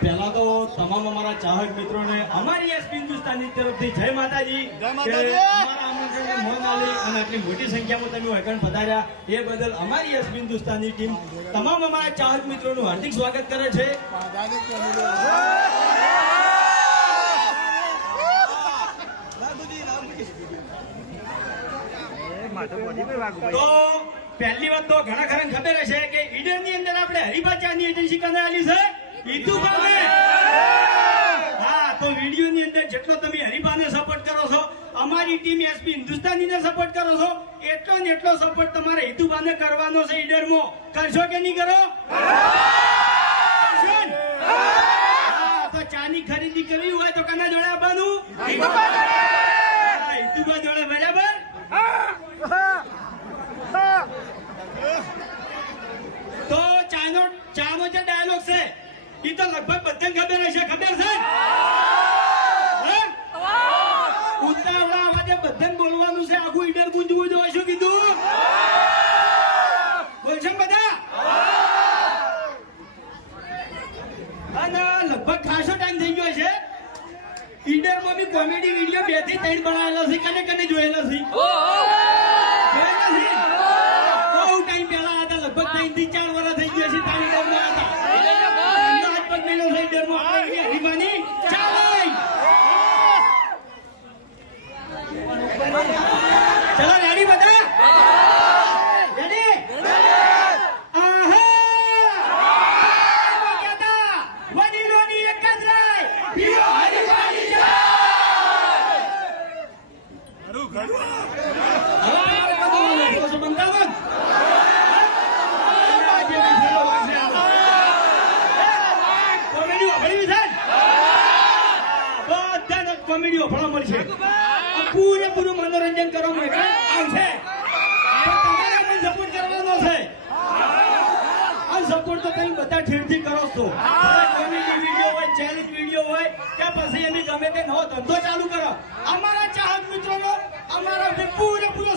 પહેલા તો તમામ અમારા ચાહક મિત્રોને અમારી એસ હિન્દુસ્તાનની તરફથી જય માતાજી મોટી સંખ્યામાં તમે વહેકણ એ બદલ અમારી એસ હિન્દુસ્તાનની ટીમ તમામ અમારા ચાહક મિત્રોનું હાર્દિક સ્વાગત કરે છે. તો પહેલી વાત તો ઘણા ખરા ખબર હશે કે ઈડનની અંદર આપણે હરિભા ચા ની એજન્સી કને આલી છે? ઈતુભાઈ. હા, તો વીડિયો ની અંદર જેટલો તમે હરિભાને સપોર્ટ કરો છો, અમારી ટીમ એસપી હિન્દુસ્તાની ને સપોર્ટ કરો છો, એટલો ને એટલો સપોર્ટ તમારે હિતુભાને કરવાનો છે ઈડરમાં. કરશો કે નહીં કરો? હા, તો ચાની ખરીદી કરવી હોય તો કને જોડે આવવાનું ત્યાંથી ત્રણ બનાવેલા છે કને કને જોયેલા છે પૂરેપૂરું મનોરંજન કરવામાં આવશે આ સપોર્ટ તો તમે બધા ઠેરથી કરો છો. વીડિયો હોય ચેલેન્જ વીડિયો હોય કે પછી એની ગમે તે નવો ધંધો ચાલુ કરો. અમારા ચાહક મિત્રોનો, અમારા પૂરેપૂરો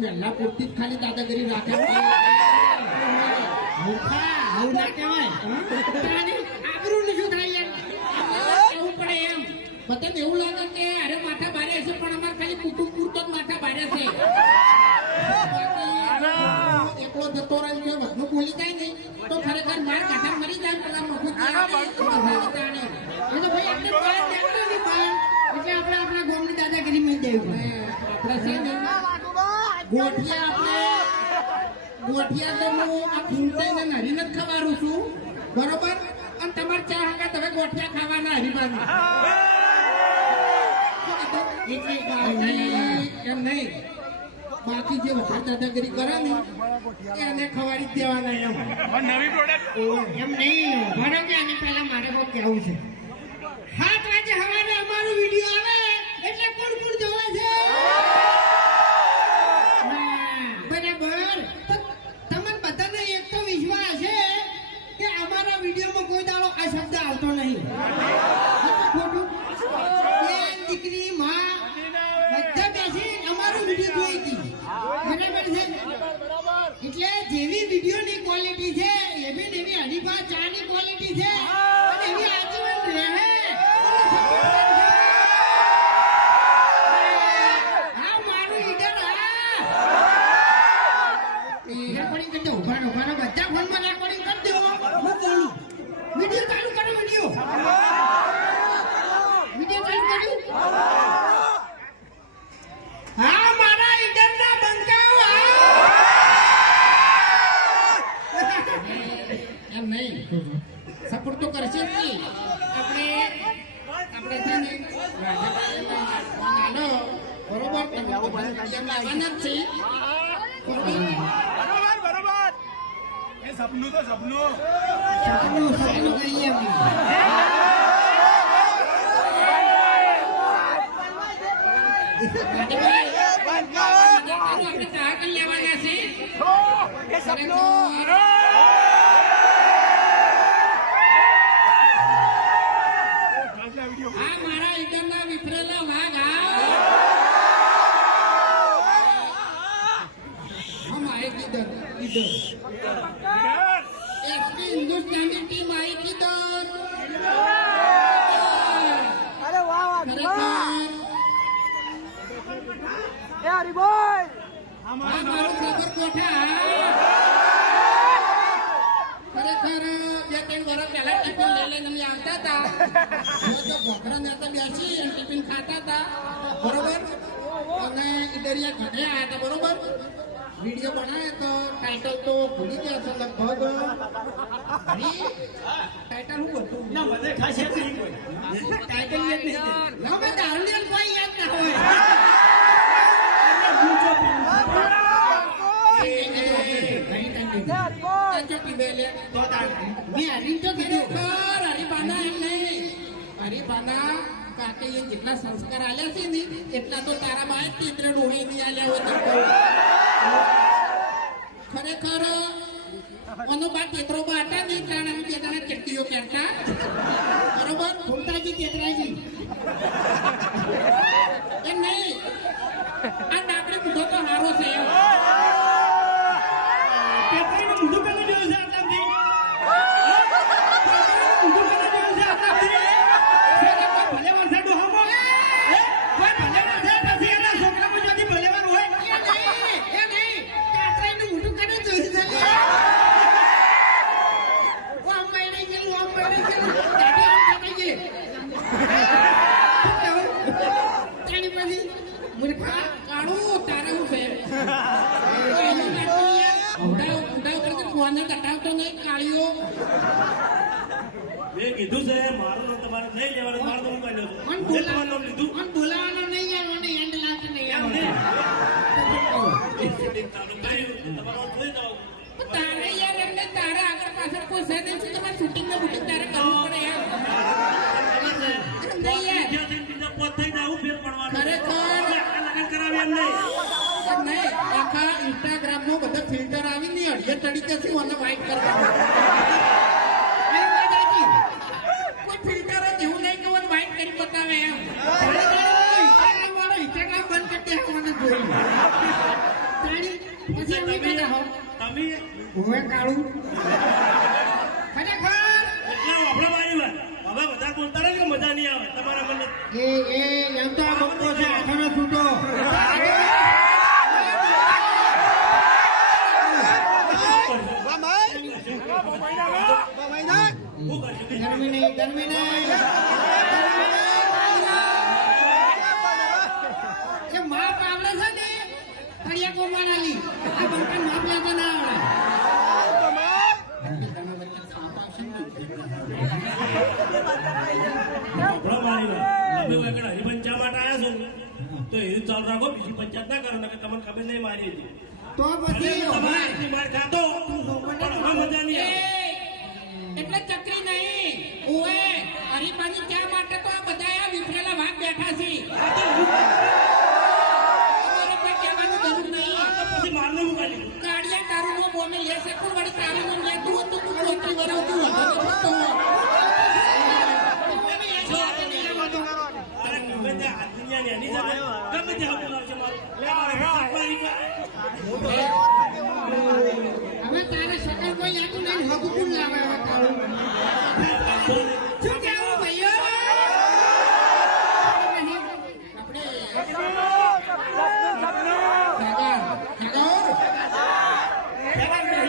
ને અમાર પૂરતી જ ખાલી દાદાગીરી રાખે. મૂર્ખા, આવું ના કહેવાય. તારે આબરૂનું થાય યાર? કેવું પડે એમ. બધાને એવું લાગે કે અરે માથા ભારે હશે પણ અમારે ખાલી કુટુંબ પૂરતો જ માથા ભારે છે. એકલો જતો રહ્યો છે વધુ બોલી જાય નહીં. તો ખરેખર માર કાઢા મરી જાય પેલા મફત એટલે તો ભાઈ આપણે એટલે આપણે આપણા ગોમની દાદાગીરી મળી જાય આપણે છે ગોઠિયા ગોઠિયા તો હું આ જ ખવારું છું બરોબર અને તમારે ચા હંગા તમે ગોઠિયા ખાવાના હરીબાની એમ નહીં બાકી જે વધારે દાદાગીરી કરે ને એને ખવાડી દેવાના એમ નવી પ્રોડક્ટ એમ નહીં ભરો કે આની પહેલા મારે કોઈ કહેવું છે સાત વાગે સવારે અમારો વીડિયો આવે એટલે કોણ કોણ જોવે છે ના, બરાબર તો તમને બધાને એક તો વિશ્વાસ છે કે અમારા વિડીયોમાં કોઈ દાડો આ શબ્દ આવતો નહીં સાચું ખોટું બેન દીકરી માં બધા બેસી અમારો વીડિયો જોઈ હતી બરાબર છે એટલે જેવી વિડીયોની ક્વોલિટી છે એવી ને એવી હરીફા ચાની ક્વોલિટી છે અને એવી આજીવન રહે હા મારું ઈડર હા રેકોર્ડિંગ કરી દો ઊભા રહો, ઊભા રહો. બધા ફોનમાં રેકોર્ડિંગ કરી દો હું બોલું વીડિયો ચાલુ કરો વીડિયો વીડિયો ચાલુ કર્યું હા મારા ઈડરના બંકાઓ હા એમ નહીં સપોર્ટ તો કરશે જ નહીં આપણે આપણે છે ને નાનો બરોબર તમે તો એમ લાવવાના જ છે બરોબર બરોબર બરોબર એ સપનું તો સપનું સપનું સપનું કહીએ અમે આપણે ચા કરી લેવાના છે ખરેખર આજના ए हरी बोल આ મારું સાબરકોઠા ખરેખર બે ત્રણ વર્ષ પહેલા ટિફિન લઈ લઈને અમે આવતા હતા અમે તો ઘોઘરા નેતા બેસી અને ટિફિન ખાતા હતા બરોબર અને ઈડરિયા ઘરે આવ્યા હતા બરોબર વિડીયો બનાવે તો ટાઇટલ તો ભૂલી ગયા છે લગભગ હરી ટાઇટલ હું હતું ના મને ખાસ યાદ નહીં કોઈ ટાઇટલ યાદ નહીં ના મેં દારૂડિયન કોઈ યાદ ના હોય તો મેં હરીફ તો કીધું. ખર એમ નહીં હરીફાના કાકે જેટલા સંસ્કાર આલ્યા છે ને એટલા તો તારા ડોહી નહીં આલ્યા હોય ખરેખર અનો બા કેતરો બા હતા ને ત્રણ અમે જણા ચટ્ટીઓ પહેરતા. બરોબર? ફૂમતાજી કેતરાજી? એમ નહીં. આ ડાકડી મૂઢો તો હારો છે. કેતરીનો પેપરીને પેલો કરી છે આટલાથી? ઊંધું કરી દેવું છે આટલાથી? શેના કોઈ ભલેવાર છે ડોહામાં? હે? કોઈ ભલેવાર છે? પછી એના છોકરામાં જ્યાંથી ભલેવાર હોય? એ નહીં, એ નહીં. કાતરાનું મોઢું કાઢો જોઈ ચાલે. ઓ, આમ મારી ગયેલું, આમ મારી ગયેલું. દાઢી આમ કાપાઈ ગઈ. શું કહેવું? કોને કટાવતો નહીં કાળીઓ મેં કીધું છે મારું નામ તમારે નહીં લેવાનું મારું નામ કહી દઉં છું. મેં તમારું નામ લીધું? પણ બોલાવાનો નહીં આવવાનો એન્ડ લાગે નહીં યાર. પણ તારે યાર એમને તારે આગળ પાછળ કોઈ છે નહીં તમારે શૂટિંગ ને બુટિંગ તારે કરવું પડે યાર. ઇન્સ્ટાગ્રામ નો બધા ફિલ્ટર આવી ને અઢીએ તરીકે શું અને વાઇટ કરવાનું કોઈ ફિલ્ટર જ એવું નહીં કે મને વાઇટ કરી બતાવે એમ ઇન્સ્ટાગ્રામ વાળો ઇન્સ્ટાગ્રામ બંધ કરી દે મને જોઈ તાળી પછી અમે તમે બધા હો ઓવે કાળું. ખરેખર? એટલા વાપરો મારી હવે બધા બોલતા રહે કે મજા નહીં આવે? તમારા મને એ એ એમ તો આ બંકો છે હાથોનો છૂટો. શું કરશું ગરમી નહીં ગરમી નહીં માપ આવડે છે ને ફળિયા કોમાનાલી આ બંકન માપ લેતો ના આવડે વાપરો મારી વાત. તમે આગળ હરિપંચા માટે આવ્યા છો ને, તો એ ચાલુ રાખો બીજી પંચાયત ના કરો કે તમને ખબર નહીં મારી હતી. તો પછી તમારી માર ખાતો મજા નહીં એટલે ચકરી નહીં. ઓએ હરીફાની ચા માટે તો આ બધા આ વિફરેલા ભાગ બેઠા છે તમારે કોઈ કહેવાનું જરૂર નહીં તો પછી મારને મૂકાઈ દીધું. કાળિયા તારું નો બોમે લે શકું વળી તારું નો લેતું હતું તું ચોતરી વરાવતું હતું તો બોમે એ છે આજે નહીં આવતું. અરે ગમે તે આ દુનિયાની એની સાથે ગમે તે હાથ બોલાવશે મારું. તમારે હાથ મારી ગયા. હવે તારે શકલ કોઈ લેતું નહીં હગું કોણ લાવે હવે કાળું શું કહેવું ભાઈઓ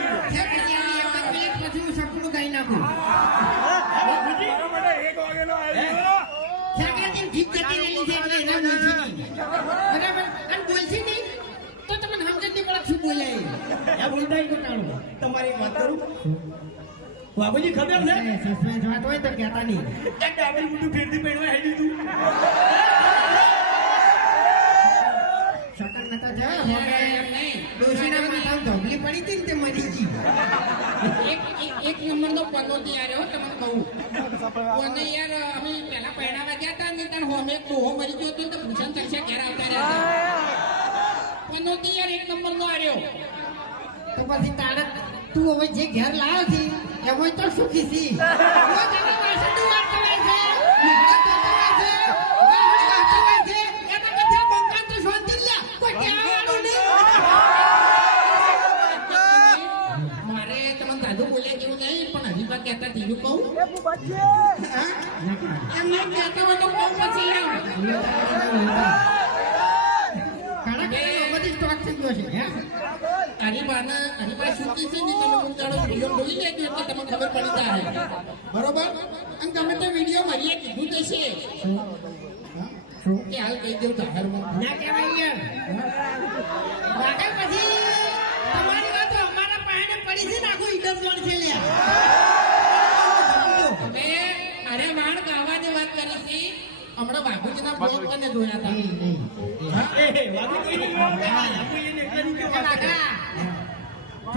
આપણે પછી હું સપનું ગાઈ નાખું ખેકડાથી જીભ જતી રહેલી છે એટલે એના બોલશે નહીં. બરાબર? અને બોલશે નહીં? તો તમને સમજ નહીં પડે શું બોલે એ. એ બોલતા ઈ તમારી વાત કરું? બાબુજી ખબર છે? સસ્પેન્સ વાત હોય તો કહેતા નહીં. ડાબરી મોટું ફેરથી પહેરવા હેડી તું. શકલ નતા જા હવે ડોશીના માથામાં ધોબલી પડી હતી ને તે મરી ગઈ. એક- નંબરનો પનોતી યાર હો કહું. કોને યાર, અમે પહેલા પહેરાવા ગયા હતા હોમે ડોહો મરી ગયો હતો તો ભૂષણ ચર્ચા ઘેર આવતા રહ્યા પનોતી યાર એક નંબરનો આર્યો. તો પછી તારે તું હવે જે ઘેર લાવ્યો છે, એમાં તો સુખી છી. તમને ખબર પડી જાય. બરોબર? અને તમે તો વીડિયો મારીએ કીધું તો છે. કે હાલ કહી દઉં જાહેરમાં. ના કહેવાય યાર. પછી તમારી વાત અમારા પાયે પડી છે ને આખું જોડ છે લ્યા. બ્લોગ તને હતા એ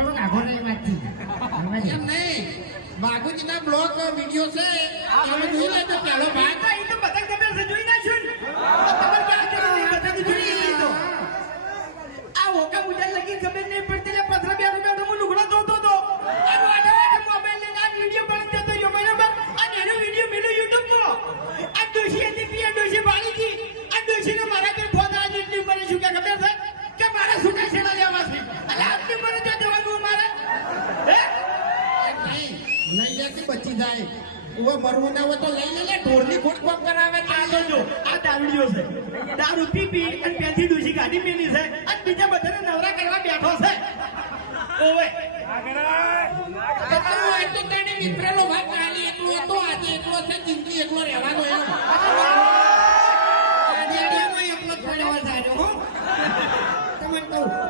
એને આગળ રહી એમ નહીં બ્લોગ વીડિયો છે તમે જોઈ લેજો પહેલો ભાગ તો બધા ખબર છે ઊભો મરવું ના હોય તો લઈ લે લે ઢોરની ખોટ કોમ કરાવે આ તો જો, આ દારૂડિયો છે. દારૂ પી પી અને પેથી ડોશી ગાડી પીની છે. અને બીજા બધાને નવરા કરવા બેઠો છે. ઓવે. તો તેને વિફરેલો ભાગ કાલે એકલો હતો આજે એકલો છે જિંદગી એટલો રહેવાનો આજે એકલો હો. તમને કહું.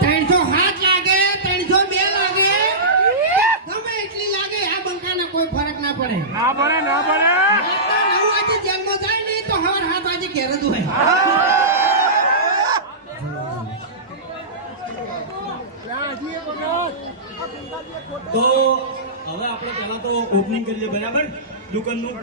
ત્રણસો હાથ લાગે ત્રણસો બે લાગે. ગમે એટલી લાગે આ બંકાના કોઈ ફરક ના પડે. ના પડે ના પડે. નવ વાગે જેલમાં જાય નહીં તો સવાર હાથ વાગે ઘેર જ હોય. તો હવે આપણે પહેલા તો ઓપનિંગ કરીએ બરાબર? દુકાનનું.